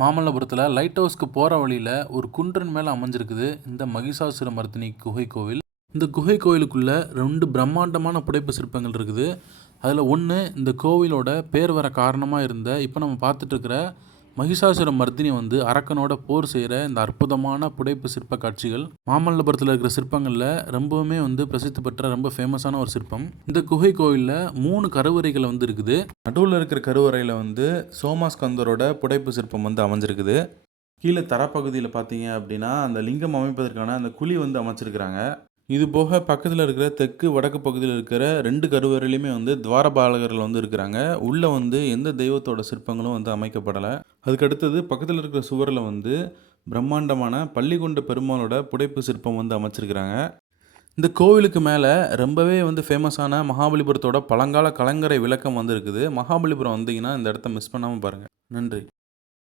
மாமல்லபுரத்தில் லைட் ஹவுஸ்க்கு போகிற வழியில் ஒரு குன்றன் மேலே அமைஞ்சிருக்குது இந்த மகிஷாசுர மர்த்தினி குகை கோவில். இந்த குகை கோவிலுக்குள்ளே ரெண்டு பிரம்மாண்டமான புடைப்பு சிற்பங்கள் இருக்குது. அதில் ஒன்று இந்த கோவிலோட பேர் வர காரணமாக இருந்த இப்போ நம்ம பார்த்துட்டு இருக்கிற மகிஷாசுர மர்த்தினி வந்து அரக்கனோட போர் செய்கிற இந்த அற்புதமான புடைப்பு சிற்ப காட்சிகள் மாமல்லபுரத்தில் இருக்கிற சிற்பங்களில் ரொம்பவுமே வந்து பிரசித்தி பெற்ற ரொம்ப ஃபேமஸான ஒரு சிற்பம். இந்த குகை கோயிலில் மூணு கருவறைகள் வந்து இருக்குது. நடுவில் இருக்கிற கருவறையில் வந்து சோமாஸ்கந்தரோட புடைப்பு சிற்பம் வந்து அமைஞ்சிருக்குது. கீழே தரப்பகுதியில் பார்த்தீங்க அப்படின்னா அந்த லிங்கம் அமைப்பதற்கான அந்த குழி வந்து அமைச்சிருக்கிறாங்க. இது போக பக்கத்தில் இருக்கிற தெற்கு வடக்கு பகுதியில் இருக்கிற ரெண்டு கருவறையிலையுமே வந்து துவாரபாலகர்கள் வந்து இருக்கிறாங்க. உள்ளே வந்து எந்த தெய்வத்தோட சிற்பங்களும் வந்து அமைக்கப்படலை. அதுக்கு அடுத்தது பக்கத்தில் இருக்கிற சுவரில் வந்து பிரம்மாண்டமான பள்ளிகொண்ட பெருமாளோட புடைப்பு சிற்பம் வந்து அமைச்சிருக்கிறாங்க. இந்த கோவிலுக்கு மேலே ரொம்பவே வந்து ஃபேமஸான மகாபலிபுரத்தோட பழங்கால கலங்கரை விளக்கம் வந்து இருக்குது. மகாபலிபுரம் வந்தீங்கன்னா இந்த இடத்த மிஸ் பண்ணாமல் பாருங்கள் நன்றி.